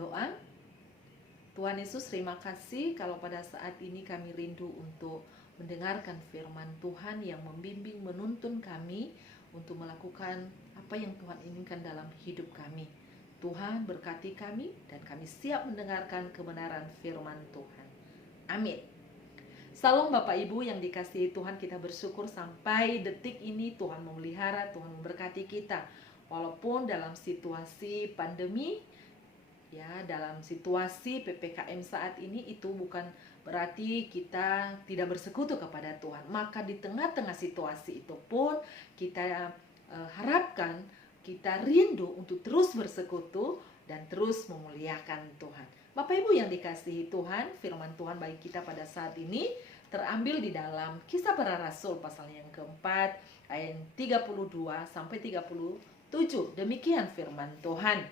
berdoa. Tuhan Yesus, terima kasih kalau pada saat ini kami rindu untuk mendengarkan firman Tuhan yang membimbing, menuntun kami untuk melakukan apa yang Tuhan inginkan dalam hidup kami. Tuhan berkati kami dan kami siap mendengarkan kebenaran firman Tuhan. Amin. Salam Bapak Ibu yang dikasihi Tuhan, kita bersyukur sampai detik ini Tuhan memelihara, Tuhan memberkati kita. Walaupun dalam situasi pandemi, ya, dalam situasi PPKM saat ini, itu bukan berarti kita tidak bersekutu kepada Tuhan. Maka di tengah-tengah situasi itu pun kita harapkan, kita rindu untuk terus bersekutu dan terus memuliakan Tuhan. Bapak Ibu yang dikasihi Tuhan, firman Tuhan bagi kita pada saat ini terambil di dalam Kisah Para Rasul pasal yang keempat ayat 32 sampai 37. Demikian firman Tuhan.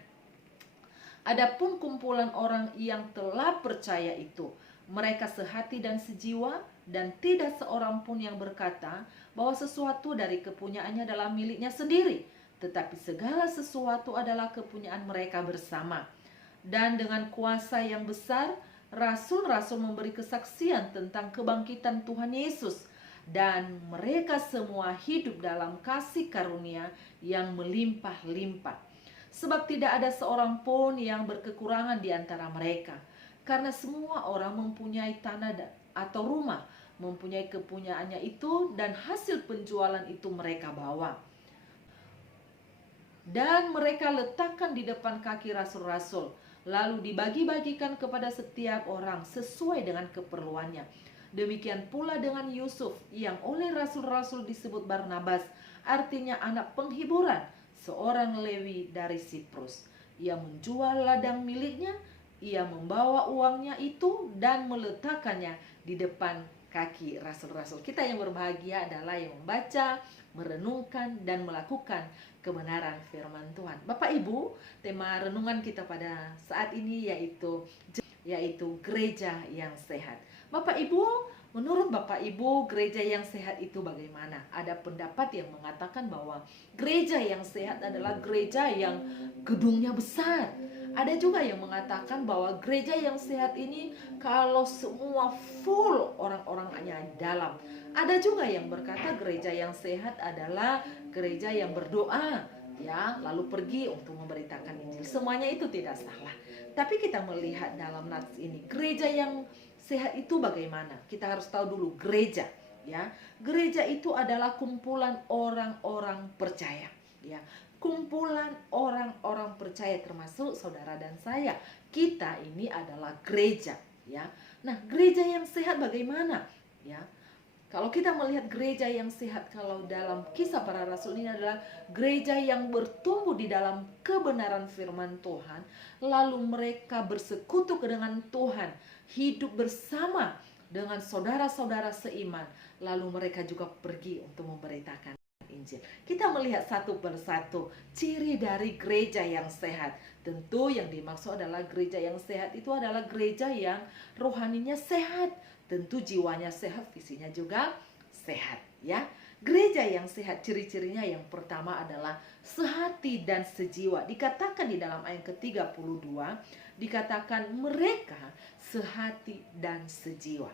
Adapun kumpulan orang yang telah percaya itu, mereka sehati dan sejiwa, dan tidak seorang pun yang berkata bahwa sesuatu dari kepunyaannya adalah miliknya sendiri, tetapi segala sesuatu adalah kepunyaan mereka bersama. Dan dengan kuasa yang besar, rasul-rasul memberi kesaksian tentang kebangkitan Tuhan Yesus, dan mereka semua hidup dalam kasih karunia yang melimpah-limpah. Sebab tidak ada seorang pun yang berkekurangan di antara mereka, karena semua orang mempunyai tanah atau rumah, mempunyai kepunyaannya itu, dan hasil penjualan itu mereka bawa. Dan mereka letakkan di depan kaki rasul-rasul, lalu dibagi-bagikan kepada setiap orang sesuai dengan keperluannya. Demikian pula dengan Yusuf, yang oleh rasul-rasul disebut Barnabas, artinya anak penghiburan, seorang Lewi dari Siprus. Ia menjual ladang miliknya, ia membawa uangnya itu dan meletakkannya di depan kaki rasul-rasul. Kita yang berbahagia adalah yang membaca, merenungkan, dan melakukan kebenaran firman Tuhan. Bapak Ibu, tema renungan kita pada saat ini yaitu gereja yang sehat. Bapak Ibu, menurut Bapak Ibu, gereja yang sehat itu bagaimana? Ada pendapat yang mengatakan bahwa gereja yang sehat adalah gereja yang gedungnya besar. Ada juga yang mengatakan bahwa gereja yang sehat ini kalau semua full orang-orangnya dalam. Ada juga yang berkata gereja yang sehat adalah gereja yang berdoa, ya, lalu pergi untuk memberitakan Injil. Semuanya itu tidak salah. Tapi kita melihat dalam nats ini, gereja yang sehat itu bagaimana? Kita harus tahu dulu gereja, ya. Gereja itu adalah kumpulan orang-orang percaya, ya. Kumpulan orang-orang percaya termasuk saudara dan saya. Kita ini adalah gereja, ya. Nah, gereja yang sehat bagaimana? Ya. Kalau kita melihat gereja yang sehat, kalau dalam Kisah Para Rasul ini adalah gereja yang bertumbuh di dalam kebenaran firman Tuhan, lalu mereka bersekutu dengan Tuhan, hidup bersama dengan saudara-saudara seiman, lalu mereka juga pergi untuk memberitakan Injil. Kita melihat satu persatu ciri dari gereja yang sehat. Tentu yang dimaksud adalah gereja yang sehat itu adalah gereja yang rohaninya sehat. Tentu jiwanya sehat, visinya juga sehat, ya. Gereja yang sehat ciri-cirinya yang pertama adalah sehati dan sejiwa. Dikatakan di dalam ayat ke-32, dikatakan mereka sehati dan sejiwa.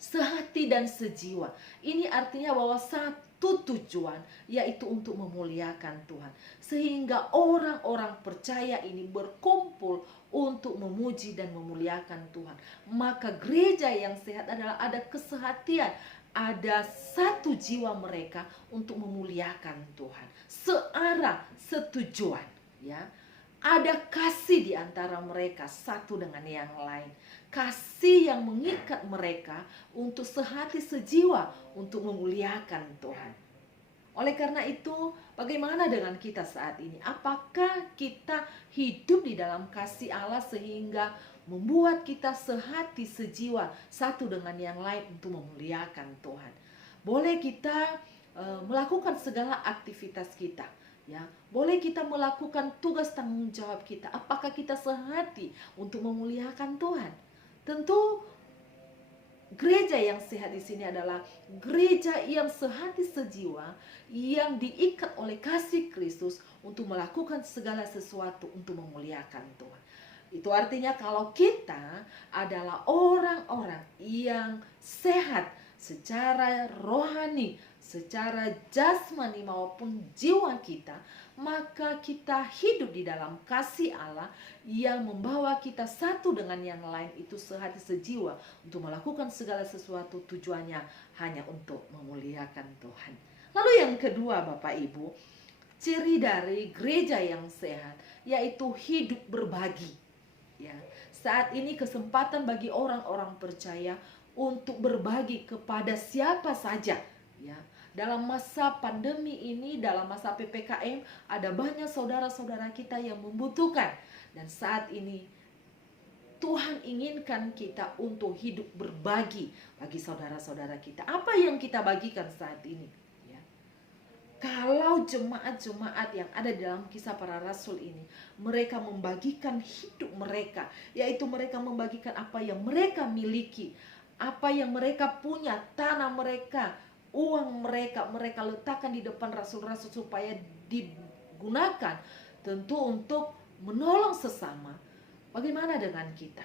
Sehati dan sejiwa. Ini artinya bahwa satu tujuan, yaitu untuk memuliakan Tuhan. Sehingga orang-orang percaya ini berkumpul untuk memuji dan memuliakan Tuhan. Maka gereja yang sehat adalah ada kesehatian, ada satu jiwa mereka untuk memuliakan Tuhan. Searah, setujuan, ya. Ada kasih di antara mereka satu dengan yang lain. Kasih yang mengikat mereka untuk sehati sejiwa untuk memuliakan Tuhan. Oleh karena itu, bagaimana dengan kita saat ini? Apakah kita hidup di dalam kasih Allah sehingga membuat kita sehati sejiwa satu dengan yang lain untuk memuliakan Tuhan? Boleh kita melakukan segala aktivitas kita, ya. Boleh kita melakukan tugas tanggung jawab kita. Apakah kita sehati untuk memuliakan Tuhan? Tentu Gereja yang sehat di sini adalah gereja yang sehati sejiwa, yang diikat oleh kasih Kristus untuk melakukan segala sesuatu untuk memuliakan Tuhan. Itu artinya kalau kita adalah orang-orang yang sehat secara rohani, secara jasmani maupun jiwa kita, maka kita hidup di dalam kasih Allah yang membawa kita satu dengan yang lain, itu sehati sejiwa untuk melakukan segala sesuatu, tujuannya hanya untuk memuliakan Tuhan. Lalu yang kedua Bapak Ibu, ciri dari gereja yang sehat yaitu hidup berbagi. Ya, saat ini kesempatan bagi orang-orang percaya untuk berbagi kepada siapa saja. Ya, dalam masa pandemi ini, dalam masa PPKM, ada banyak saudara-saudara kita yang membutuhkan. Dan saat ini Tuhan inginkan kita untuk hidup berbagi bagi saudara-saudara kita. Apa yang kita bagikan saat ini? Ya. Kalau jemaat-jemaat yang ada dalam Kisah Para Rasul ini, mereka membagikan hidup mereka, yaitu mereka membagikan apa yang mereka miliki, apa yang mereka punya, tanah mereka, uang mereka, mereka letakkan di depan rasul-rasul supaya digunakan tentu untuk menolong sesama. Bagaimana dengan kita?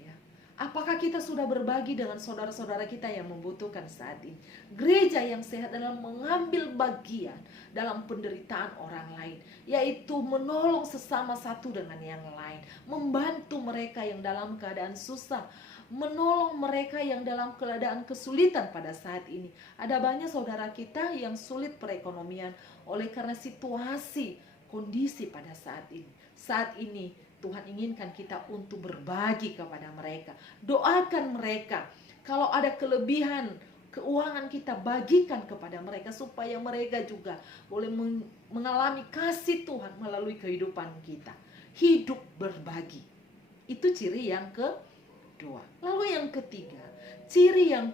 Ya. Apakah kita sudah berbagi dengan saudara-saudara kita yang membutuhkan saat ini? Gereja yang sehat adalah mengambil bagian dalam penderitaan orang lain, yaitu menolong sesama satu dengan yang lain, membantu mereka yang dalam keadaan susah, menolong mereka yang dalam keadaan kesulitan pada saat ini. Ada banyak saudara kita yang sulit perekonomian oleh karena situasi, kondisi pada saat ini. Saat ini Tuhan inginkan kita untuk berbagi kepada mereka. Doakan mereka. Kalau ada kelebihan keuangan, kita bagikan kepada mereka supaya mereka juga boleh mengalami kasih Tuhan melalui kehidupan kita. Hidup berbagi. Itu ciri yang kedua. Lalu yang ketiga, ciri yang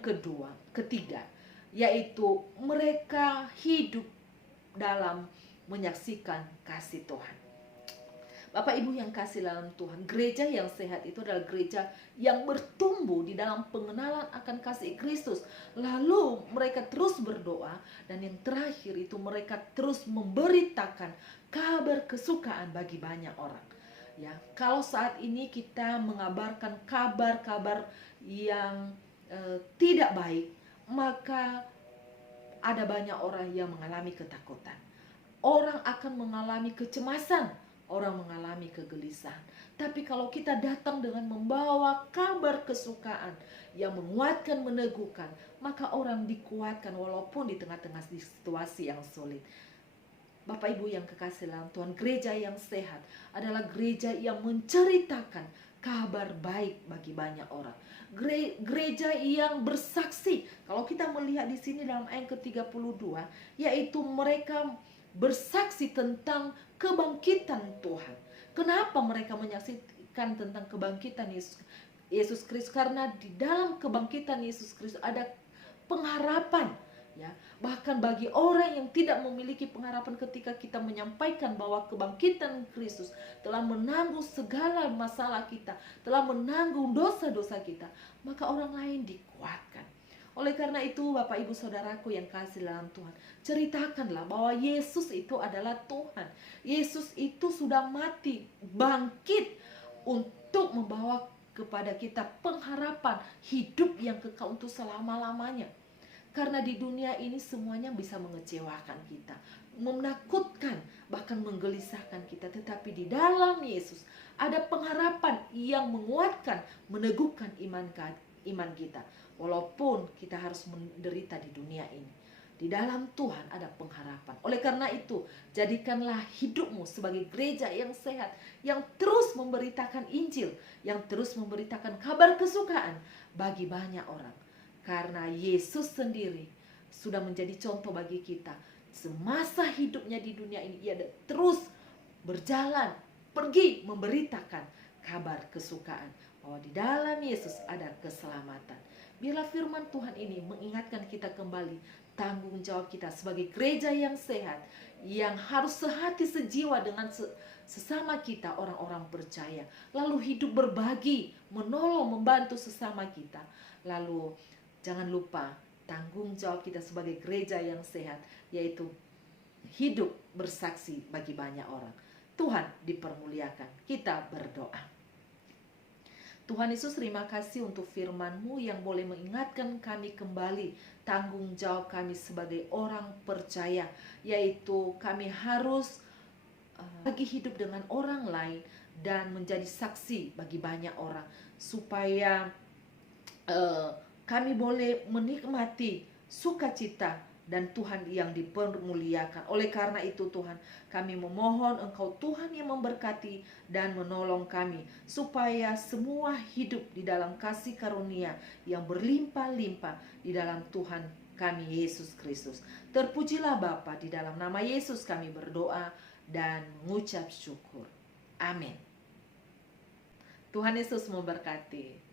ketiga, yaitu mereka hidup dalam menyaksikan kasih Tuhan. Bapak Ibu yang kasih dalam Tuhan, gereja yang sehat itu adalah gereja yang bertumbuh di dalam pengenalan akan kasih Kristus. Lalu mereka terus berdoa, dan yang terakhir itu mereka terus memberitakan kabar kesukaan bagi banyak orang. Ya, kalau saat ini kita mengabarkan kabar-kabar yang tidak baik, maka ada banyak orang yang mengalami ketakutan. Orang akan mengalami kecemasan, orang mengalami kegelisahan. Tapi kalau kita datang dengan membawa kabar kesukaan yang menguatkan, meneguhkan, maka orang dikuatkan walaupun di tengah-tengah situasi yang sulit. Bapak Ibu yang kekasih dalam Tuhan, gereja yang sehat adalah gereja yang menceritakan kabar baik bagi banyak orang. Gereja yang bersaksi. Kalau kita melihat di sini dalam ayat ke-32, yaitu mereka bersaksi tentang kebangkitan Tuhan. Kenapa mereka menyaksikan tentang kebangkitan Yesus Kristus? Karena di dalam kebangkitan Yesus Kristus ada pengharapan. Ya, bahkan bagi orang yang tidak memiliki pengharapan, ketika kita menyampaikan bahwa kebangkitan Kristus telah menanggung segala masalah kita, telah menanggung dosa-dosa kita, maka orang lain dikuatkan. Oleh karena itu Bapak Ibu Saudaraku yang kasih dalam Tuhan, ceritakanlah bahwa Yesus itu adalah Tuhan. Yesus itu sudah mati, bangkit untuk membawa kepada kita pengharapan hidup yang kekal untuk selama-lamanya. Karena di dunia ini semuanya bisa mengecewakan kita, menakutkan, bahkan menggelisahkan kita. Tetapi di dalam Yesus ada pengharapan yang menguatkan, meneguhkan iman kita. Walaupun kita harus menderita di dunia ini, di dalam Tuhan ada pengharapan. Oleh karena itu, jadikanlah hidupmu sebagai gereja yang sehat, yang terus memberitakan Injil, yang terus memberitakan kabar kesukaan bagi banyak orang. Karena Yesus sendiri sudah menjadi contoh bagi kita. Semasa hidupnya di dunia ini, ia terus berjalan, pergi memberitakan kabar kesukaan bahwa di dalam Yesus ada keselamatan. Biarlah firman Tuhan ini mengingatkan kita kembali tanggung jawab kita sebagai gereja yang sehat, yang harus sehati sejiwa dengan sesama kita, orang-orang percaya. Lalu hidup berbagi, menolong, membantu sesama kita. Lalu jangan lupa tanggung jawab kita sebagai gereja yang sehat, yaitu hidup bersaksi bagi banyak orang. Tuhan dipermuliakan. Kita berdoa. Tuhan Yesus, terima kasih untuk firman-Mu yang boleh mengingatkan kami kembali tanggung jawab kami sebagai orang percaya, yaitu kami harus bagi hidup dengan orang lain dan menjadi saksi bagi banyak orang, supaya kami boleh menikmati sukacita dan Tuhan yang dipermuliakan. Oleh karena itu Tuhan, kami memohon Engkau Tuhan yang memberkati dan menolong kami, supaya semua hidup di dalam kasih karunia yang berlimpah-limpah di dalam Tuhan kami Yesus Kristus. Terpujilah Bapa, di dalam nama Yesus kami berdoa dan mengucap syukur. Amin. Tuhan Yesus memberkati.